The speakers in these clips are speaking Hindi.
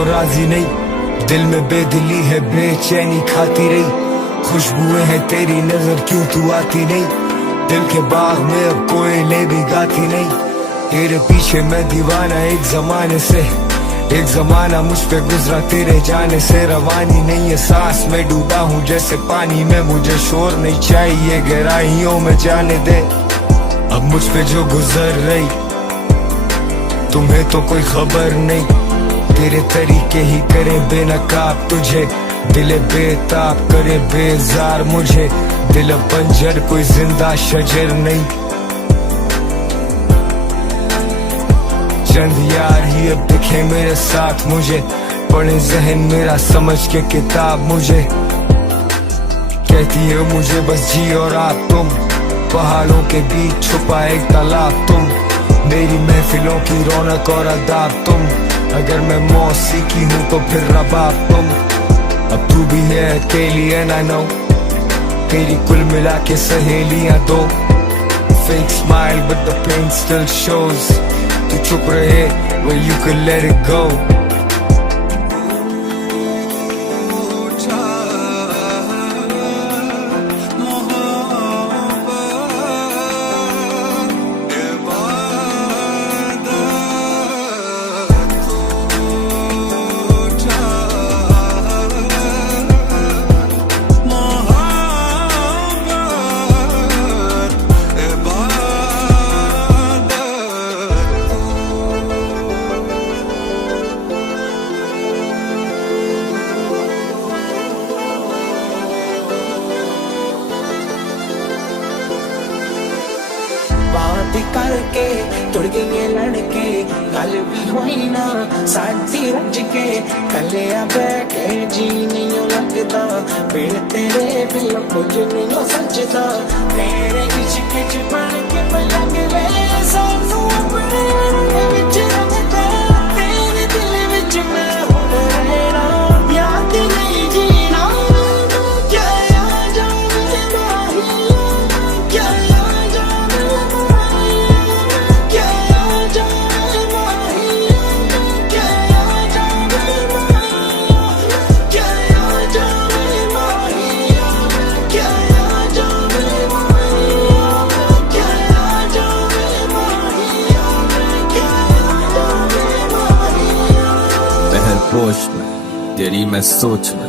को राजी नहीं, दिल में बेदिली है, बेचैनी खाती रही। खुशबुएं है तेरी नजर, क्यों तू आती नहीं? दिल के बाग में अब कोयले भी गाती नहीं। तेरे पीछे मैं दीवाना एक जमाने से, एक जमाना मुझ पे गुजरा तेरे जाने से। रवानी नहीं है सांस में डूबा हूँ जैसे पानी में, मुझे शोर नहीं चाहिए, गहराइयों में जाने दे। अब मुझ पे जो गुजर रही तुम्हें तो कोई खबर नहीं। तेरे तरीके ही करे बेनकाब तुझे, दिल बेताब करे बेजार मुझे। दिल बंजर कोई जिंदा शजर नहीं। चंद यार ही अब दिखे मेरे साथ मुझे, पढ़े जहन मेरा समझ के किताब मुझे। कहती है मुझे बस जी और आप तुम, पहाड़ों के बीच छुपा एक तालाब तुम। मेरी महफिलों की रौनक और अदाब तुम। अगर मैं मौसीकी हूँ तो फिर रबाब तुम। अब तू भी है अकेली एंड आई नो, तेरी कुल मिला के सहेलियां दो। Fake smile but the pain still shows, तू चुप रहे where you could let it go। बात करके तुड़ गए लड़के, गल भी होई ना साडी रज के। कले बैठे जी नहीं लगता, बिन तेरे बिल कुछ नहीं सजदा। तेरे इश्क च बन के पलंग ले सानू अपने रंग विच रंगदा। तेरे दिल विच मैं हुण रहना, याद नहीं जीना। क्या आ जावे माहिया, क्या आ जावे माहिया, क्या आ जावे माहिया, क्या आ जावे माहिया, क्या आ जावे माहिया, क्या आ जावे माहिया, क्या आ जावे माहिया, क्या आ जावे माहिया। बहरपोश में तेरी मैं सोच में,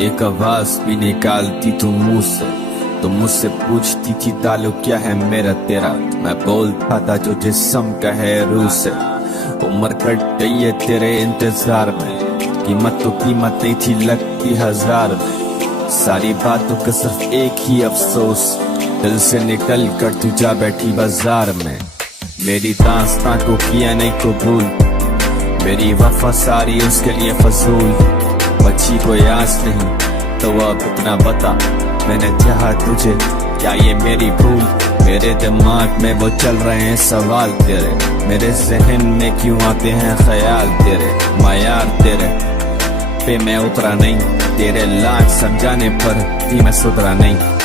एक आवाज भी निकालती तू मुंह से। तो मुझसे पूछती थी ताल्लुक क्या है मेरा तेरा, मैं बोलता था जो जिस्म का है रूह से। उम्र कट गई है तेरे इंतजार में, कीमत तो कीमत नहीं थी लगती हजार में। सारी बातों का सिर्फ एक ही अफसोस, दिल से निकल कर तू जा बैठी बाजार में। मेरी दास्तां को किया नहीं कबूल, मेरी वफा सारी उसके लिए फजूल। बच्ची कोई आस नहीं तो अब इतना बता, मैंने चाहा तुझे क्या ये मेरी भूल। मेरे दिमाग में वो चल रहे हैं सवाल तेरे, मेरे जहन में क्यों आते हैं ख्याल तेरे। मायार तेरे पे मैं उतरा नहीं, तेरे लाख समझाने पर भी मैं सुधरा नहीं।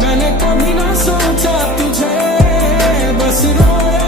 मैंने कभी ना सोचा तुझे, बस रोया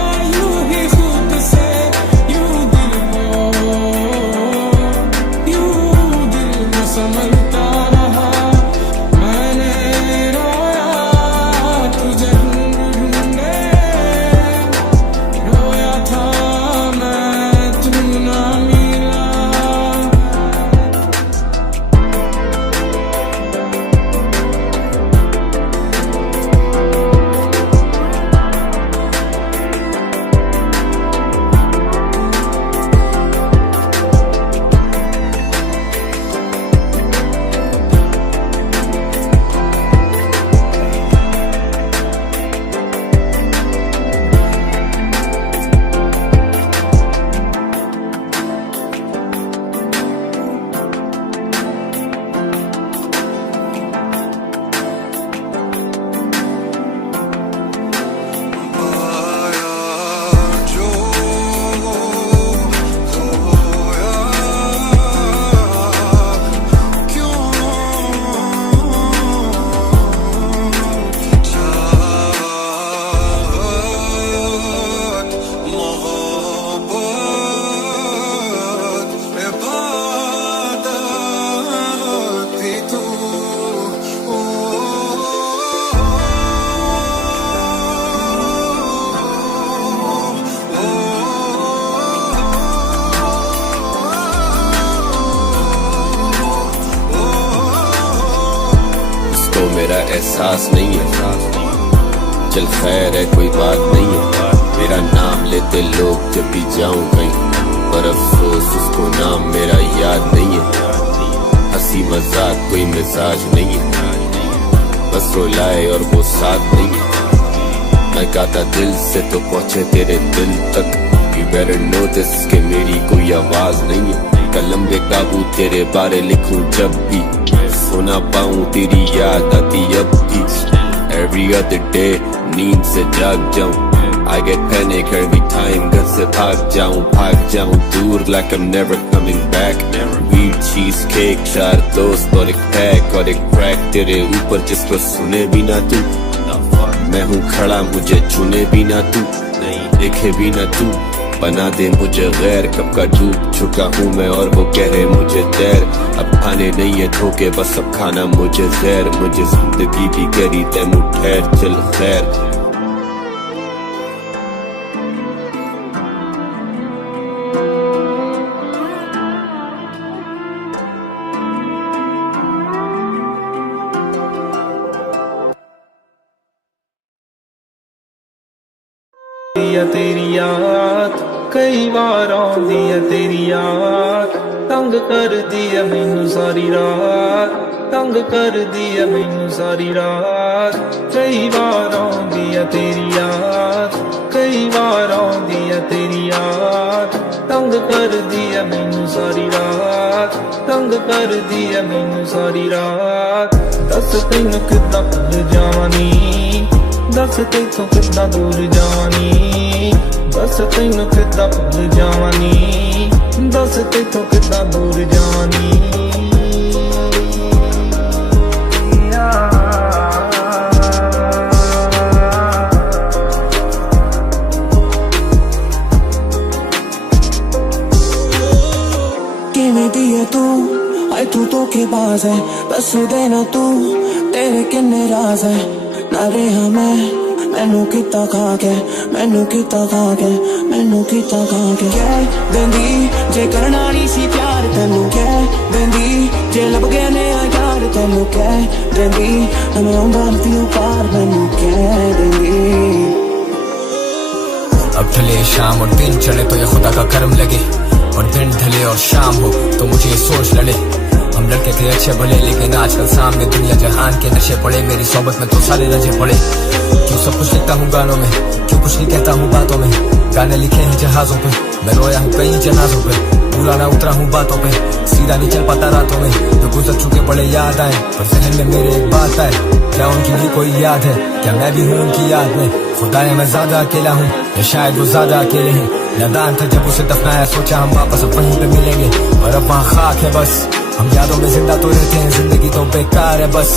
मेरा एहसास नहीं है। चल खैर है कोई बात नहीं है, मेरा नाम लेते लोग जब भी जाऊं कहीं, पर अफसोस उसको नाम मेरा याद नहीं है। हंसी मजाक कोई मिजाज नहीं है, बस रुलाए और वो साथ नहीं है। मैं गाता दिल से तो पहुंचे तेरे दिल तक, You better know this कि मेरी कोई आवाज नहीं है। कलम बेकाबू तेरे बारे लिखूं जब भी, सुना पाऊं तेरी याद आती अब भी। Every other day नींद से जाग जाऊं, I get panic every time घर से भाग जाऊं दूर like I'm never coming back। Weed cheesecake, 4 दोस्त और एक पैक और एक क्रैक तेरे ऊपर जिसको सुने भी ना तू। मैं हूँ खड़ा मुझे चुने भी ना तू, देखे भी ना तू, बना दे मुझे गैर। कब का डूब चुका हूँ मैं और वो कह रहे मुझे तैर। अब खाने नहीं है धोखे बस अब खाना मुझे जहर। मुझे जिंदगी भी करी तैमू ठहर चल खैर। तेरी याद कई बार आउंदी है, तेरी याद तंग कर दी है मैनू सारी रात, तंग कर दी है मैनू सारी रात। कई बार आउंदी है तेरी याद, कई बार आउंदी है तेरी याद, तंग कर दी है मैनू सारी रात, तंग कर दी है मैनू सारी रात। दस तैनू किदां भुल जावां नी, दस तैथों किदां दूर जानी, दस तैनू किदां भुल जावां नी, दस तैथों किदां दूर जानी। किवें दी है तू आए तू तो के बाज है, दस देना तू तेरे किन्ने राज है। ना रेहा मैनू किता खा के, मैनू किता खा के, मैनू किता खा के। कह देंदी जे करना नहीं सी प्यार तेनू, कह देंदी जे लब गया नया यार तेनू, कह देंदी हमें आउंदा नहीं पार मैनू कह देंदी। अब ढले शाम और दिन चढ़े तो ये खुदा का करम लगे, और दिन ढले और शाम हो तो मुझे ये सोच लड़े। हम लड़के थे अच्छे भले लेकिन आजकल सामने दुनिया जहान के नशे पड़े। मेरी सोबत में तो सारे रजे पड़े। क्यों सब कुछ लिखता हूँ गानों में, क्यों कुछ नहीं कहता हूँ बातों में। गाने लिखे हैं जहाजों पे, मैं रोया हूँ कई जनाजों पे। पूरा ना उतरा हूँ बातों पे, सीधा नहीं चल पाता रातों में। जो गुजर चुके बड़े याद आए, पर जहन में मेरे एक बात आए, क्या उनकी भी कोई याद है, क्या मैं भी हूँ उनकी याद में। खुदाया मैं ज्यादा अकेला हूँ या शायद वो ज्यादा अकेले हैं। नादान था जब उसे दफनाया, सोचा हम वापस अब वहीं पे मिलेंगे, पर अब वहाँ खाक है बस। हम यादों में जिंदा तो रहते हैं, जिंदगी तो बेकार है बस।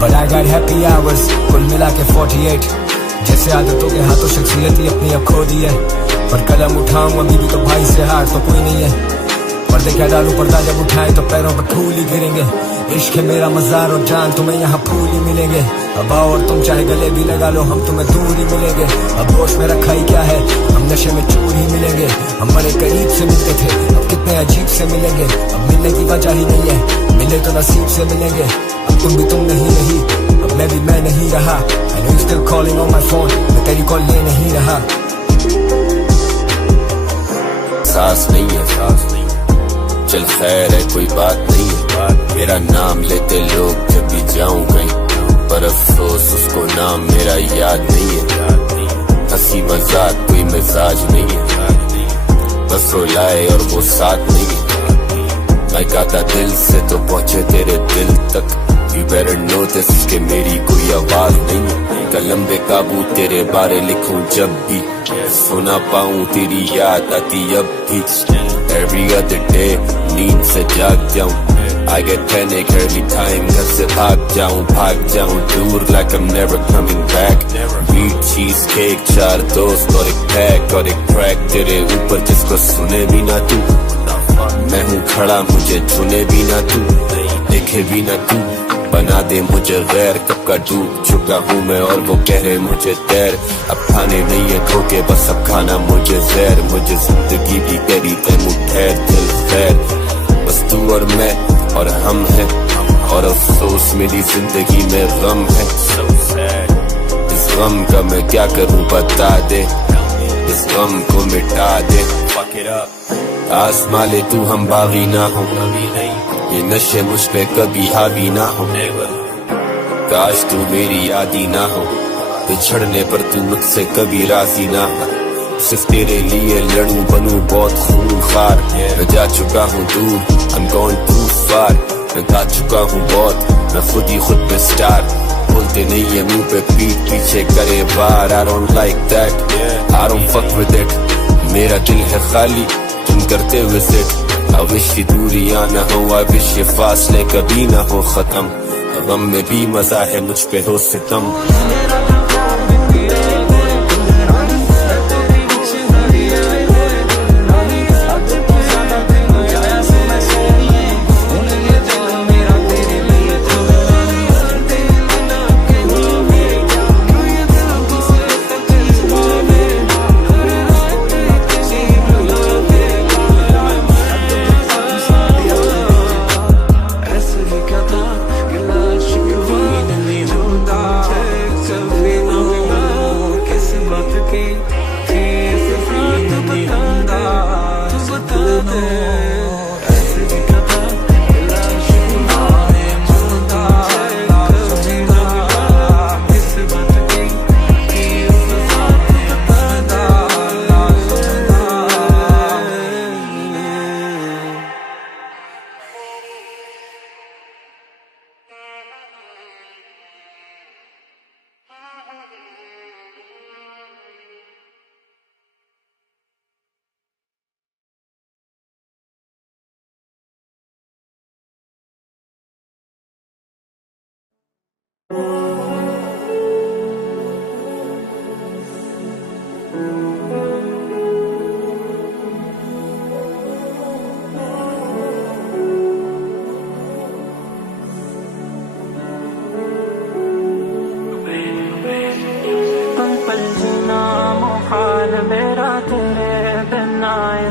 But I got happy hours, कुल मिला के 48। जैसे आदतों के हाथों शख्सियत ही अपनी अब खो दी है, पर कलम उठाऊं अभी भी तो भाई से हार तो कोई नहीं है। पर्दे क्या डालूं, पर्दा जब उठाए तो पैरों पर फूल ही गिरेंगे। इश्क है मेरा मजार और जान तुम्हें यहाँ फूल ही मिलेंगे। अब आओ और तुम चाहे गले भी लगा लो, हम तुम्हें दूर ही मिलेंगे। अब होश में रखा ही क्या है, हम नशे में चूर ही मिलेंगे। हम बड़े करीब से मिलते थे, अब कितने अजीब से मिलेंगे। अब मिलने की वजह ही नहीं है, मिले तो नसीब से मिलेंगे। अब तुम भी तुम नहीं रही, अब मैं भी मैं नहीं रहा। I know you still calling on my phone, मैं तेरी कॉल ले नहीं रहा। सांस नहीं है, सांस नहीं, चल खैर है कोई बात नहीं है। मेरा नाम लेते लोग जब भी जाऊं कहीं, पर अफसोस उसको नाम मेरा याद नहीं है। हंसी मजाक कोई मिजाज नहीं है, बस रुलाए और वो साथ नहीं है। मैं गाता दिल से तो पहुंचे तेरे दिल तक। You better know this कि मेरी कोई आवाज नहीं है। कलम बेकाबू तेरे बारे लिखूं जब भी, सुना पाऊं तेरी याद आती अब भी। Every other day नींद से जाग जाऊं, I get panic every time घर से भाग जाऊं दूर like I'm never coming back। Weed cheesecake, 4 दोस्त और एक पैक और एक क्रैक तेरे ऊपर जिसको सुने भी ना तू। मैं हूँ खड़ा मुझे चुने भी ना तू, देखे भी ना तू, बना दे मुझे गैर। कब का डूब चुका हूँ मैं और वो कह रहे मुझे तैर। अब खाने नहीं है धोखे बस अब खाना मुझे जहर। मुझे जिंदगी भी करी तैमू ठहर चल खैर। बस तू और मैं और हम हैं, और अफसोस मेरी जिंदगी में गम है। इस गम का मैं क्या करूं बता दे, इस गम को मिटा दे। आसमां ले तू हम बागी ना हो, ये नशे मुझ पे कभी हावी ना हो। काश तू मेरी यादी ना हो, बिछड़ने पर तू मुझसे कभी राजी ना हो। सिर्फ तेरे लिए लड़ूं बनूं बहुत खूंखार। मैं जा चुका हूँ दूर, I'm gone too far। मैं गा चुका हूँ बहुत, मैं खुद ही खुद पे स्टार। बोलते नहीं है मुंह पे पीठ पीछे करे बार। I don't like that, I don't fuck with it। मेरा दिल है खाली, तुम करते विजिट। I wish ये दूरियां ना हो, I wish ये फासले कभी ना हो खत्म। गम में भी मजा है, मुझ पे हो सितम।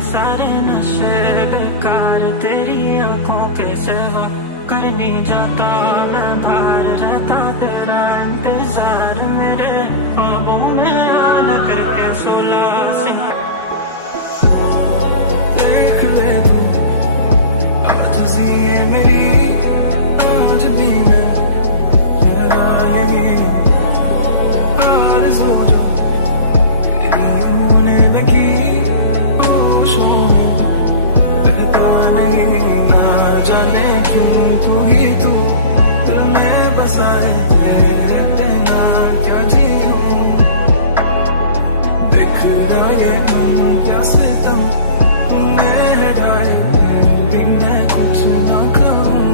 सारे नशे बेकार तेरी आंखों के सिवा कर नहीं जाता मैं बाहर रहता तेरा इंतजार मेरे ख्वाबों में आने करके 16 से देख ले तू आज जिए मेरी आज भी मैं तेरा यही आरज़ू जो होने लगी पता नहीं ना जाने क्यों तू ही तू दिल में बसाए तेरे बिना क्या जीऊं। देख रहा ये क्या सितम तूने हटाए भी मैं कुछ ना कहूँ।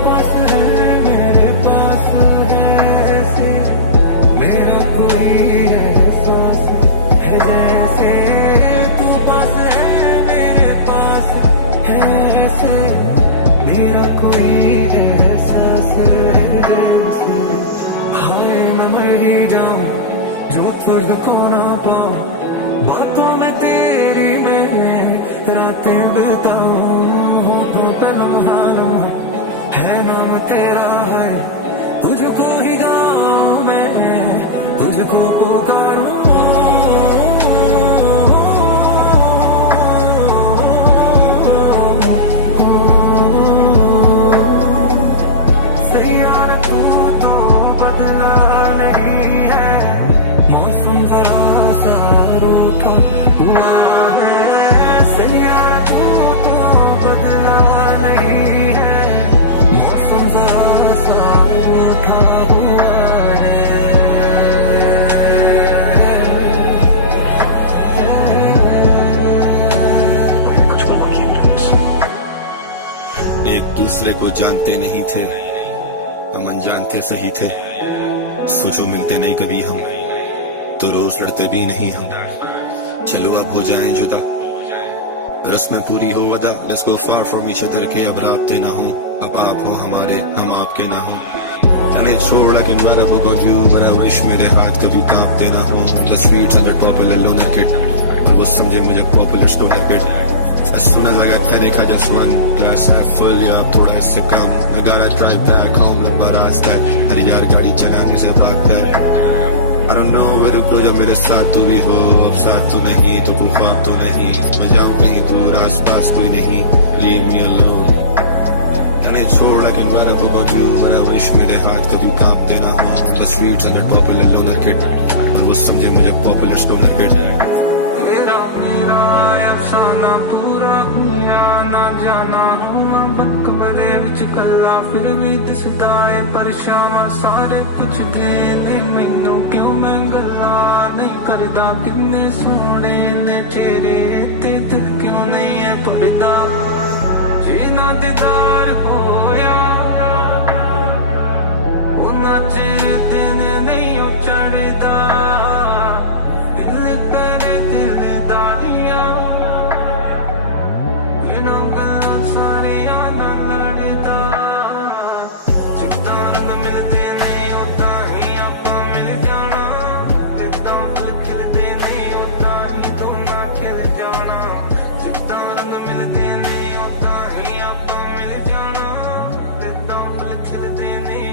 पास है मेरे पास है ऐसे मेरा कोई एहसास है जैसे तू पास है मेरे पास है ऐसे मेरा कोई एहसास है जैसे। हाय मैं मर ही जाऊं जो तुझको ना पाऊं बातों में तेरी मैं रातें बिताऊं होठों पे लम्हा लम्हा है नाम तेरा है तुझको ही गाऊं मैं तुझको पुकारूं। सैयारा तू तो बदला नहीं है मौसम जरा सा रूठा हुआ है। सैयारा तू तो बदला नहीं है उठा हुआ है। एक दूसरे को जानते नहीं थे हम अनजान थे सही थे। सोचो मिलते नहीं कभी हम तो रोज लड़ते भी नहीं हम। चलो अब हो जाएं जुदा रस्में पूरी हो अदा, let's go far from each other के अब राब्ते ना हो, अब आप हो हमारे हम आपके ना हो। जाने छोड़ I can write a book on you, but I wish मेरे हाथ कभी कांपते ना हो। The streets under popular loner kid, और वो समझे मुझे popular stoner kid। As soon as I got panic, I just run, glass half full या अब थोड़ा इससे कम। I gotta drive back home लगभग रास्ता है, हर यार गाड़ी चलाने से भागता है। I don't know where to go जब मेरे साथ तू भी हो, अब साथ तू नहीं तो कोई ख्वाब तो नहीं। मैं जाऊँ कहीं दूर आस पास कोई नहीं, leave me alone। जाने छोड़ I can write a book on you, but I wish मेरे हाथ कभी कांपते ना हो। The streets under popular loner kid, और वो समझे मुझे popular stoner kid। तेरा मेरा अफसाना पूरा दुनिया ना जाना हूँ मैं बकमरे विच कल्ला फिर भी दिसदा है परेशान सारे कुछ देने मैनू क्यों मैं गल्ला नहीं करदा किन्ने सोने ने चेहरे ते दिल क्यों नहीं है पड़दा जीना दीदार होया उन्ना चेहरे दिन नहीं चढ़दा दिल करे दिल दानिया बिना गल्ला सारे आना लड़दा जिद्दां रंग मिलते नहीं उदां ही आपां मिल जाना जिद्दां फुल खिलदे नहीं उदां ही दोना खिल जाना जिद्दां रंग मिलते नहीं उदां ही आपां मिल जाना जिद्दां फुल खिलदे नहीं